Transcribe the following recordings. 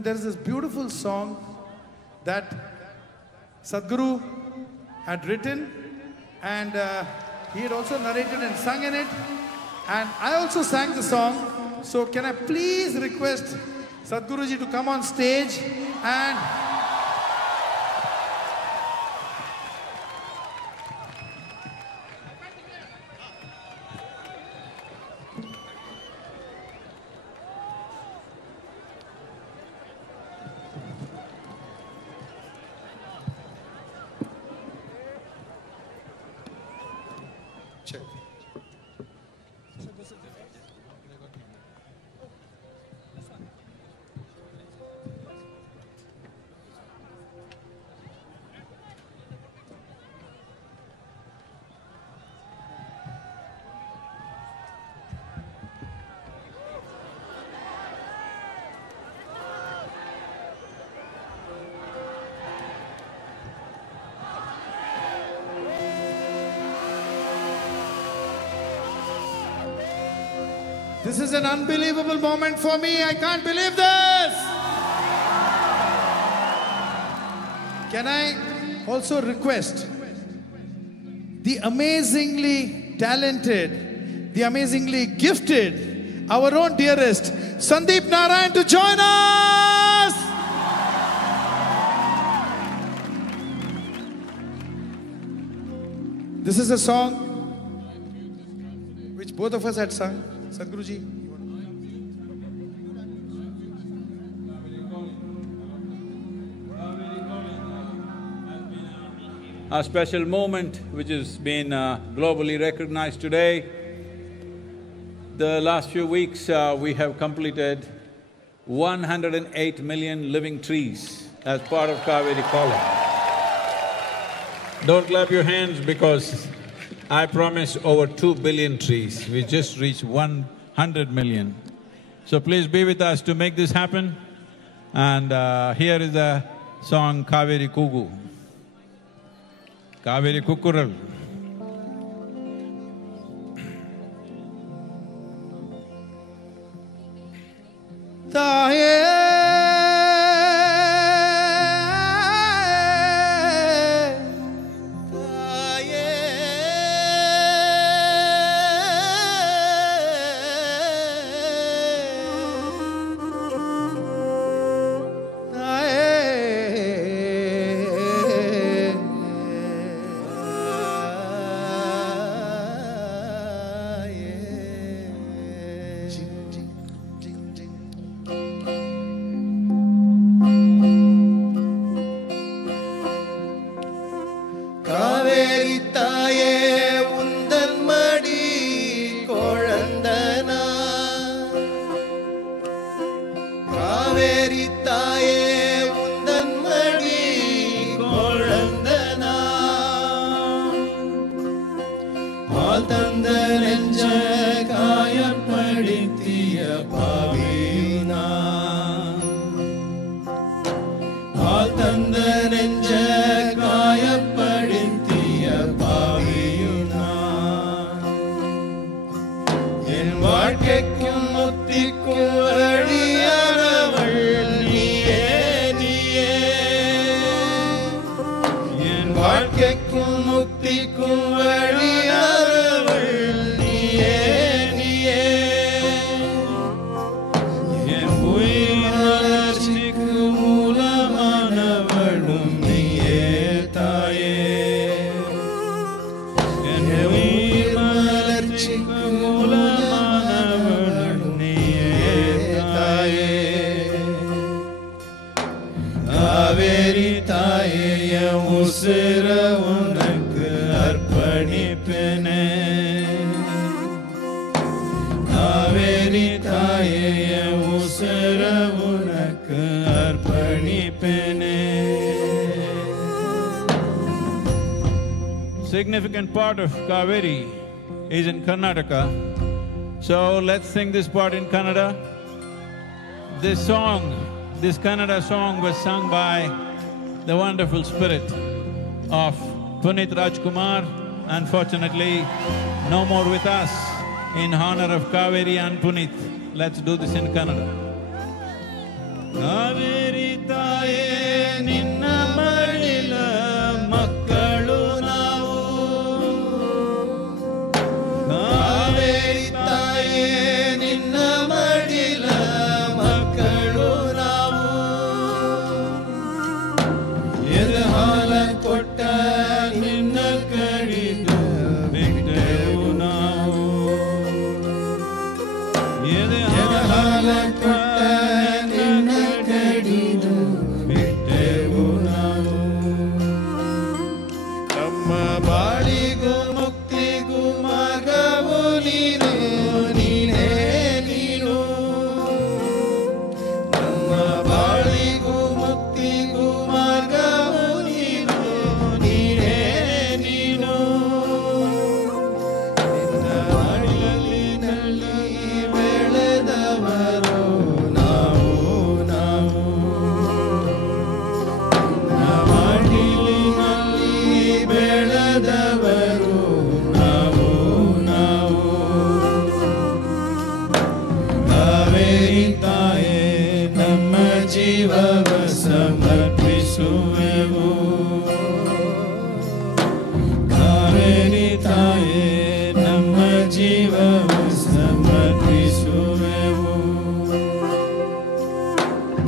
there is this beautiful song that Sadhguru had written, and he had also narrated and sung in it. And I also sang the song. So can I please request Sadhguruji to come on stage and check. This is an unbelievable moment for me. I can't believe this. Can I also request the amazingly talented, the amazingly gifted, our own dearest Sandeep Narayan to join us? This is a song which both of us had sung. Sadhguruji. A special moment which has been globally recognized today. The last few weeks we have completed 108 million living trees as part of Kaveri Calling. Don't clap your hands because I promised over 2 billion trees. We just reached 100 million. So please be with us to make this happen. And here is the song Kaveri Kugu, Kaveri Kukkural. Significant part of Kaveri is in Karnataka. So let's sing this part in Kannada. This Kannada song was sung by the wonderful spirit of Punit Rajkumar. Unfortunately, no more with us. In honor of Kaveri and Punit, let's do this in Kannada. Kaveri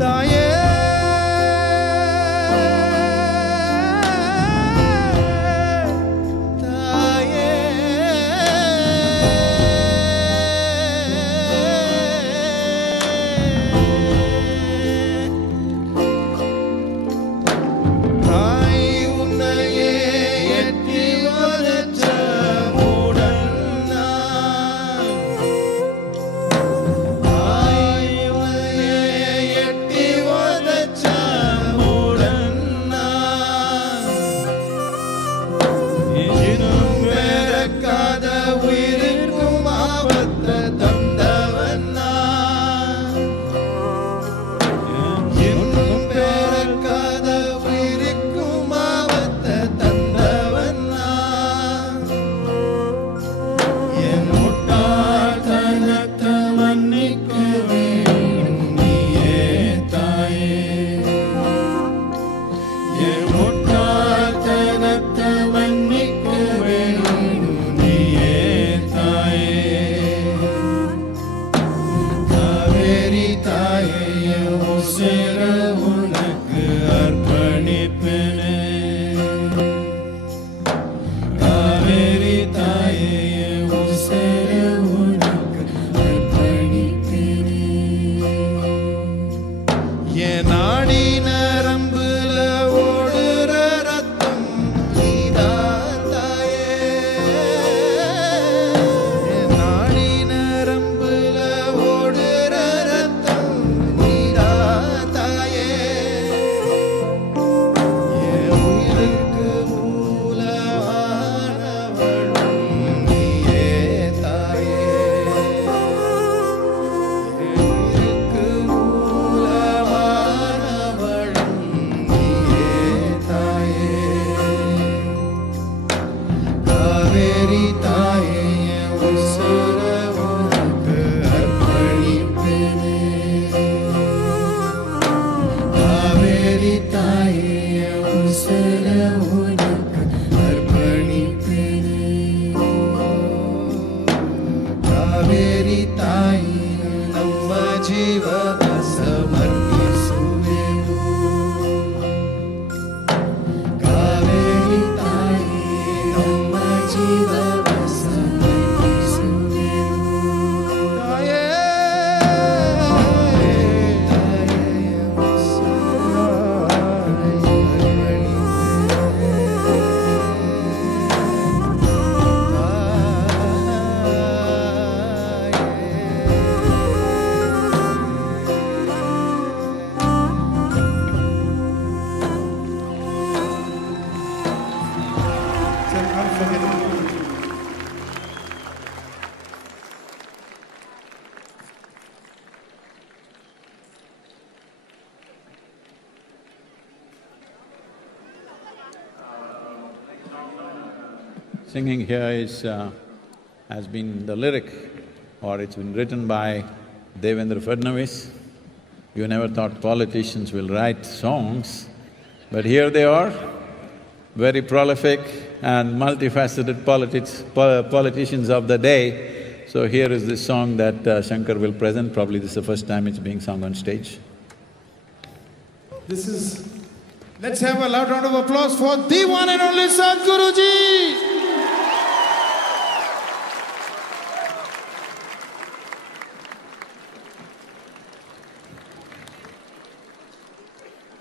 தாயே தாயே தாய் உன்னையே எட்டி வதச்ச மூடன் நான். தாய் உன்னையே எட்டி வதச்ச மூடன் நான். இன்னும் பிறக்காத உயிருக்கும் ஆபத்தை தந்தவன் நான். இன்னும் பிறக்காத உயிருக்கும் ஆபத்தை தந்தவன் நான். என் முட்டாள்தனத்தை மன்னிக்க வேணும் நீயே தாயே. என் முட்டாள்தனத்தை மன்னிக்க வேணும் நீயே தாயே. காவேரி தாயே என் உசிர உனக்கு அர்ப்பணிப்பேனே. காவேரி தாயே என் உசிர உனக்கு அர்ப்பணிப்பேனே. என் நாடி நரம்புல ஓடுற ரத்தம் நீதான் தாயே. என் நாடி நரம்புல ஓடுற ரத்தம் நீதான் தாயே. என் உயிருக்கு மூலமானவளும் நீயே தாயே. என் உயிருக்கு மூலமானவளும் நீயே தாயே. காவேரி தாயே என் உசுர உனக்கு அர்ப்பணிப்பேனே. காவேரி தாயே என் உசுர உனக்கு அர்ப்பணிப்பேனே. காவேரி தாயே ನಮ್ಮ ಜೀವವ ಸಮರ್ಪಿಸುವೆವು. ಕಾವೇರಿ ತಾಯಿ ನಮ್ಮ ಜೀವವ ಸಮರ್ಪಿಸುವೆವು. ತಾಯೇ ತಾಯಿಯ ಉಸಿರ Singing here has been the lyric, or it's been written by Devendra Fadnavis. You never thought politicians will write songs, but here they are, very prolific and multifaceted politicians of the day. So here is this song that Shankar will present. Probably this is the first time it's being sung on stage. Let's have a loud round of applause for the one and only Sadhguruji.